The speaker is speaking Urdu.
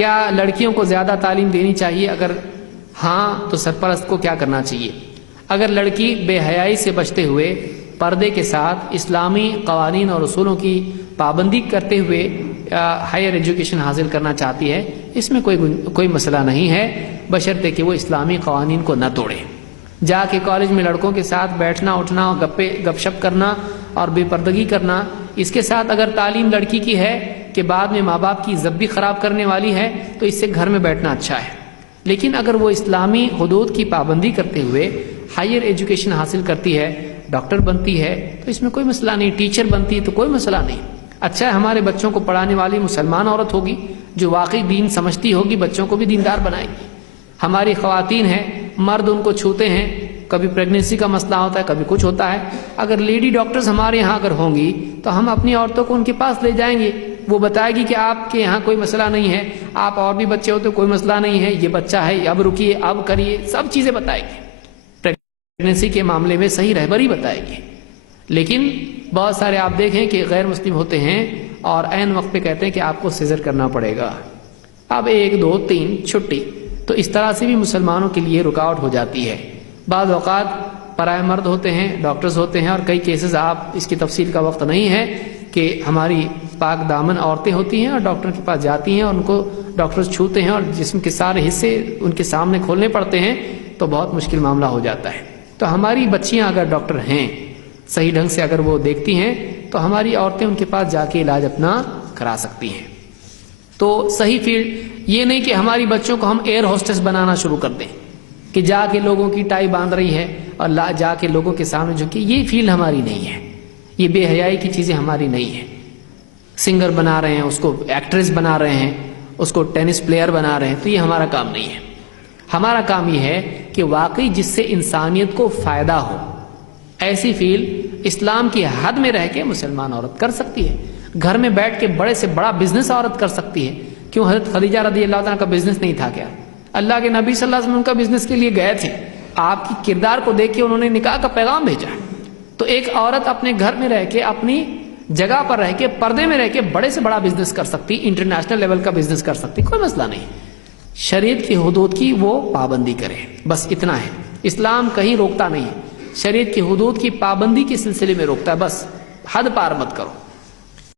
کیا لڑکیوں کو زیادہ تعلیم دینی چاہیے؟ اگر ہاں تو سرپرست کو کیا کرنا چاہیے؟ اگر لڑکی بے حیائی سے بچتے ہوئے پردے کے ساتھ اسلامی قوانین اور اصولوں کی پابندی کرتے ہوئے ہائر ایجوکیشن حاصل کرنا چاہتی ہے، اس میں کوئی مسئلہ نہیں ہے، بشرطے کہ وہ اسلامی قوانین کو نہ توڑے۔ جا کے کالج میں لڑکوں کے ساتھ بیٹھنا اٹھنا، گپ شپ کرنا اور بے پردگی کرنا، اس کے ساتھ اگر تعلیم لڑکی کی ہے کہ بعد میں ماں باپ کی عزت بھی خراب کرنے والی ہے تو اس سے گھر میں بیٹھنا اچھا ہے۔ لیکن اگر وہ اسلامی حدود کی پابندی کرتے ہوئے ہائر ایجوکیشن حاصل کرتی ہے، ڈاکٹر بنتی ہے، تو اس میں کوئی مسئلہ نہیں، ٹیچر بنتی ہے تو کوئی مسئلہ نہیں۔ اچھا ہے ہمارے بچوں کو پڑھانے والی مسلمان عورت ہوگی جو واقعی دین سمجھتی ہوگی، بچوں کو بھی دیندار بنائے گی۔ ہماری خواتین ہیں، مرد ان کو چھوتے ہیں، کبھی پریگننسی کا مسئلہ ہوتا ہے، کبھی کچھ ہوتا ہے، اگر لیڈی ڈاکٹرز ہمارے یہاں اگر ہوں گی تو ہم اپنی عورتوں کو ان کے پاس لے جائیں گے، وہ بتائے گی کہ آپ کے یہاں کوئی مسئلہ نہیں ہے، آپ اور بھی بچے ہوتے کوئی مسئلہ نہیں ہے، یہ بچہ ہے، اب رکیے، اب کریے، سب چیزیں بتائے گی، پریگننسی کے معاملے میں صحیح رہبری بتائے گی۔ لیکن بہت سارے آپ دیکھیں کہ غیر مسلم ہوتے ہیں اور عین وقت پہ کہتے ہیں کہ آپ کو سیزر کرنا پڑے گا، اب 1 2 3 چھٹی، تو اس طرح سے بھی مسلمانوں کے لیے رکاوٹ ہو جاتی ہے۔ بعض اوقات پرائے مرد ہوتے ہیں، ڈاکٹرز ہوتے ہیں، اور کئی کیسز آپ اس کی تفصیل کا وقت نہیں ہے کہ ہماری پاک دامن عورتیں ہوتی ہیں اور ڈاکٹر کے پاس جاتی ہیں اور ان کو ڈاکٹرز چھوتے ہیں اور جسم کے سارے حصے ان کے سامنے کھولنے پڑتے ہیں، تو بہت مشکل معاملہ ہو جاتا ہے۔ تو ہماری بچیاں اگر ڈاکٹر ہیں، صحیح ڈھنگ سے اگر وہ دیکھتی ہیں، تو ہماری عورتیں ان کے پاس جا کے علاج اپنا کرا سکتی ہیں۔ تو صحیح فیلڈ یہ نہیں کہ ہماری بچوں کو ہم ایئر ہوسٹس بنانا شروع کر دیں کہ جا کے لوگوں کی ٹائی باندھ رہی ہے اور جا کے لوگوں کے سامنے جھکی، یہ فیلڈ ہماری نہیں ہے، یہ بے حیائی کی چیزیں ہماری نہیں ہیں۔ سنگر بنا رہے ہیں، اس کو ایکٹریس بنا رہے ہیں، اس کو ٹینس پلیئر بنا رہے ہیں، تو یہ ہمارا کام نہیں ہے۔ ہمارا کام یہ ہے کہ واقعی جس سے انسانیت کو فائدہ ہو، ایسی فیلڈ اسلام کی حد میں رہ کے مسلمان عورت کر سکتی ہے، گھر میں بیٹھ کے بڑے سے بڑا بزنس عورت کر سکتی ہے۔ کیوں حضرت خدیجہ رضی اللہ عنہا کا بزنس نہیں تھا کیا؟ اللہ کے نبی صلی اللہ علیہ وسلم کا بزنس کے لیے گئے تھے، آپ کی کردار کو دیکھ کے انہوں نے نکاح کا پیغام بھیجا۔ تو ایک عورت اپنے گھر میں رہ کے، اپنی جگہ پر رہ کے، پردے میں رہ کے بڑے سے بڑا بزنس کر سکتی، انٹرنیشنل لیول کا بزنس کر سکتی، کوئی مسئلہ نہیں۔ شریعت کی حدود کی وہ پابندی کرے، بس اتنا ہے۔ اسلام کہیں روکتا نہیں ہے، شریعت کی حدود کی پابندی کے سلسلے میں روکتا ہے، بس حد پار مت کرو۔